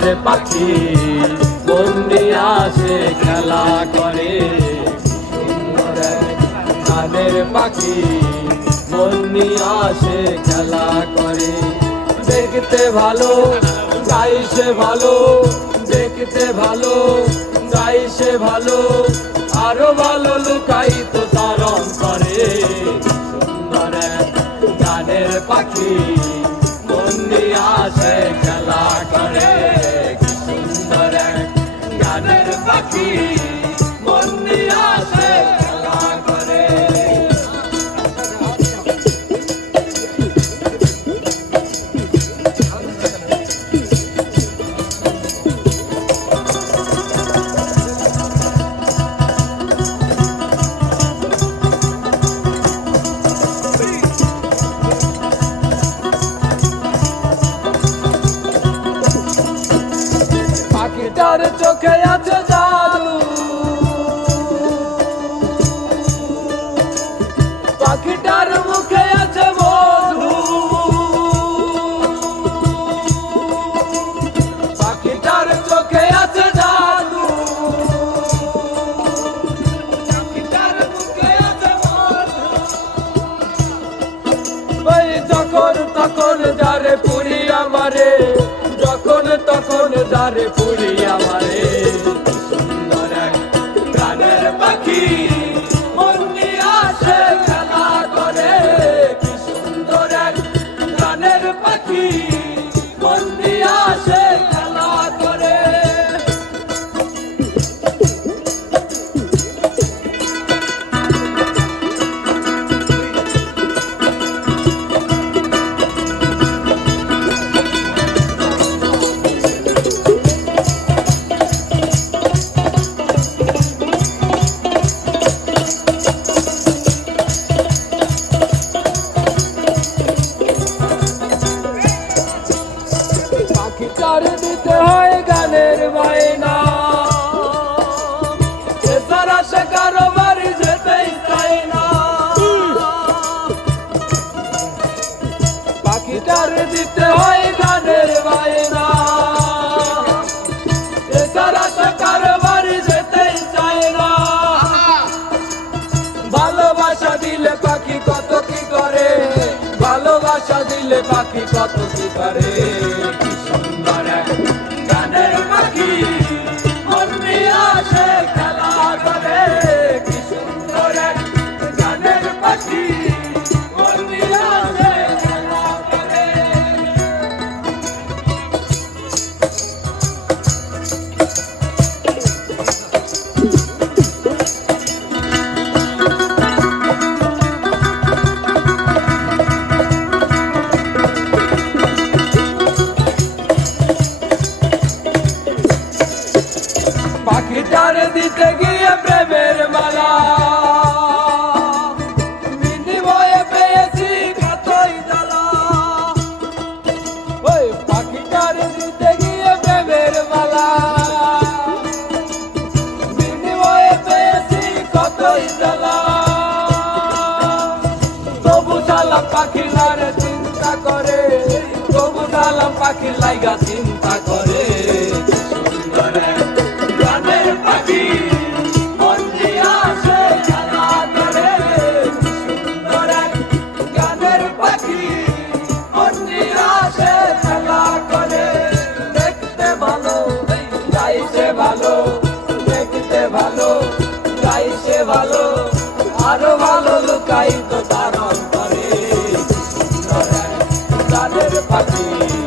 গানের পাখি। বন্দি আসে খেলা করে। সুন্দর এক পাখি বন্দি আসে খেলা করে। দেখতে ভালো গাইছে ভালো, দেখতে ভালো গাইছে ভালো, আরও ভালো লুকাই তো তার অন্তরে। সুন্দর গানের পাখি গানের পাখি। পাখিটার চোখে আছে জাদু। পাখিটার মুখে আছে মধু পাখিটার চোখে আছে যখন তখন যারে পুরি আমারে, যখন তখন যারে পুরি চার দিতে হয় গানের মায়না এছাড়া সে কারও যেতেই চাই না। পাখি চার দিতে হয় গানের মায়না এছাড়া সে কারও বাড়ি যেতেই চাই না। ভালোবাসা দিলে পাখি কত কি করে? ভালোবাসা দিলে পাখি কত কি করে? সালাম পাখি নারে চিন্তা করে। তবু সালাম পাখি লাইগা চিন্তা করে। গানের পাখি ভালো দেখতে ভালো গাইছে ভালো। আরও ভালো লুকাই তো তার জালের পাখি।